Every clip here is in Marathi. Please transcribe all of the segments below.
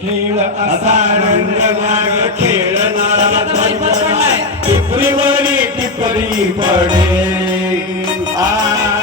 खेळ असा रंगनाग खेळणारा धर्मना टिपरीवरी टिपरी पडे आ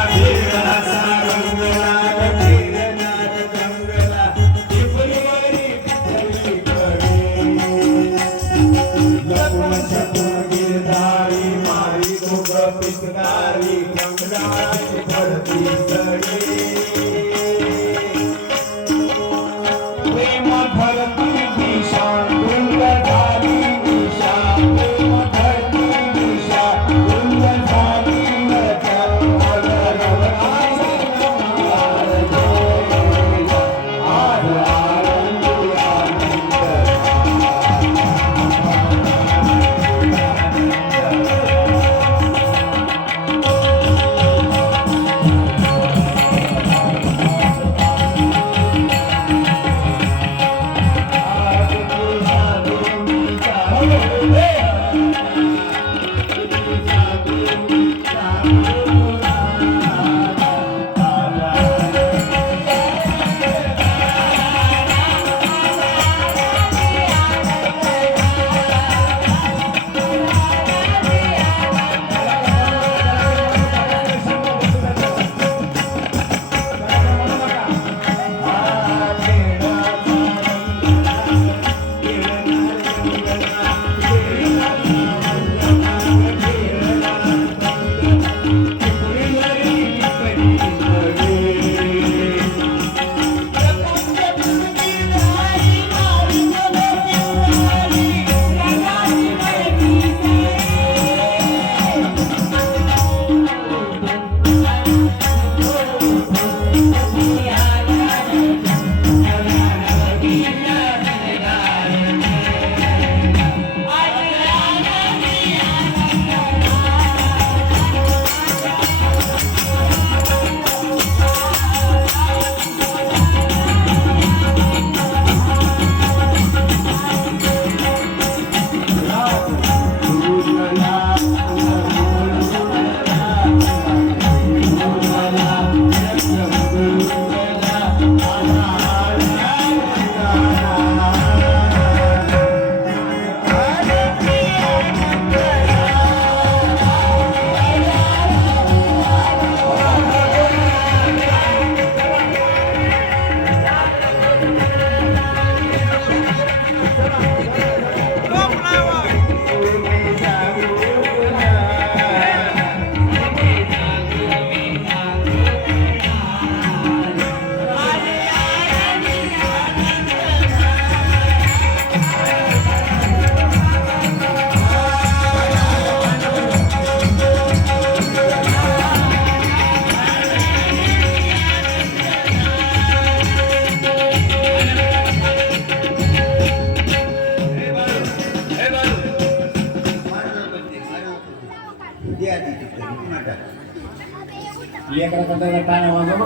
टाळ्या वाजवा.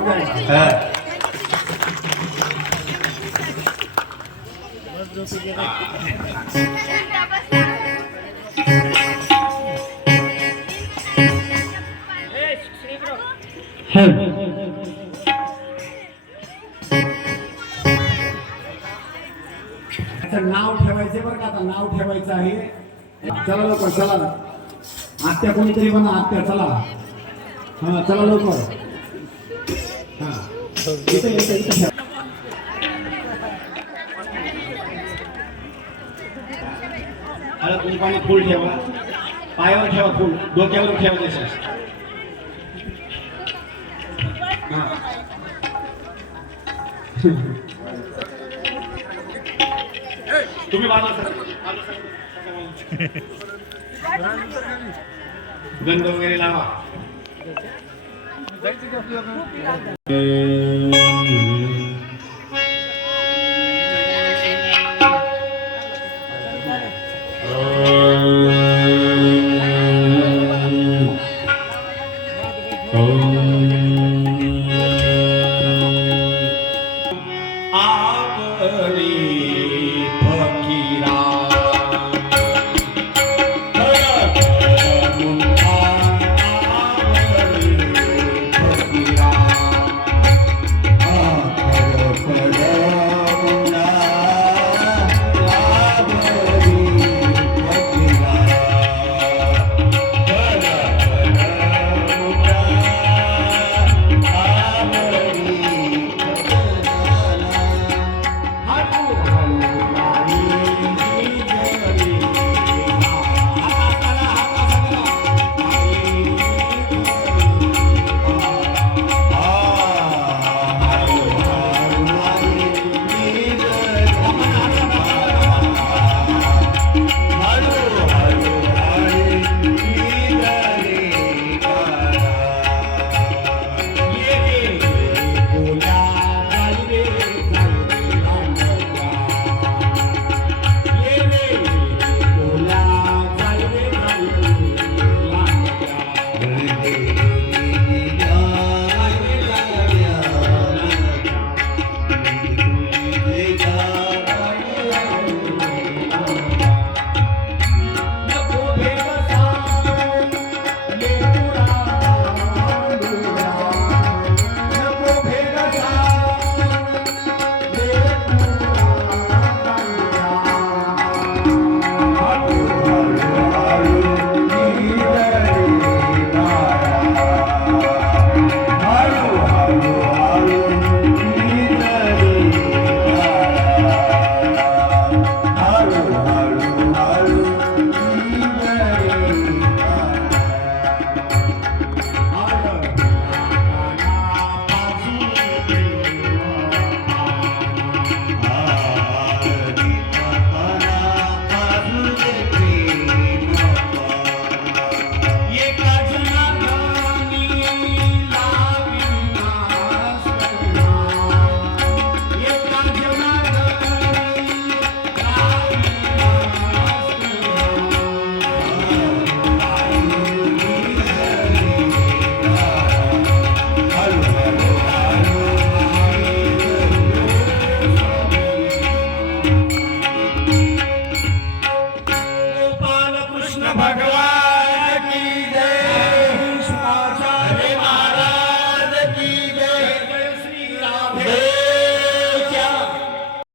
हा. नाव ठेवायचे बरं का? आता नाव ठेवायचं आहे. चला लवकर चला. आत्या कोणीतरी म्हणा आत्या चला. हा चला लवकर. इथं इथं इथं ठेवा. ठेवा पायावर ठेवा फुल डोक्यावर ठेवा तसंच तुम्ही बाजूला गंध वगैरे लावा જય શ્રી કૃષ્ણ.